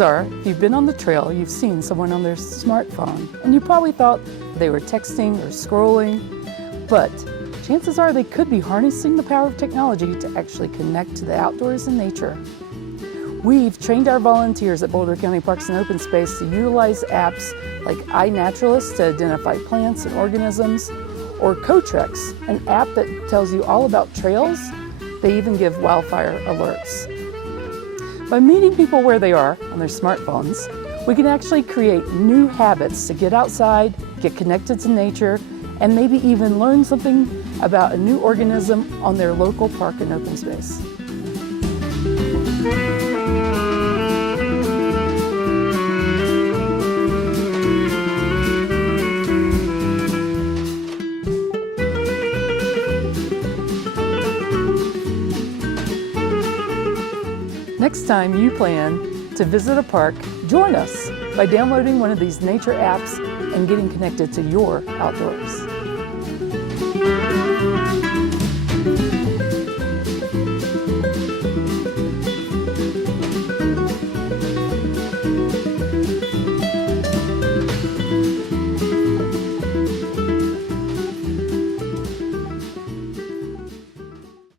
Chances are, if you've been on the trail, you've seen someone on their smartphone, and you probably thought they were texting or scrolling, but chances are they could be harnessing the power of technology to actually connect to the outdoors and nature. We've trained our volunteers at Boulder County Parks and Open Space to utilize apps like iNaturalist to identify plants and organisms, or COTREX, an app that tells you all about trails. They even give wildfire alerts. By meeting people where they are on their smartphones, we can actually create new habits to get outside, get connected to nature, and maybe even learn something about a new organism on their local park and open space. Next time you plan to visit a park, join us by downloading one of these nature apps and getting connected to your outdoors.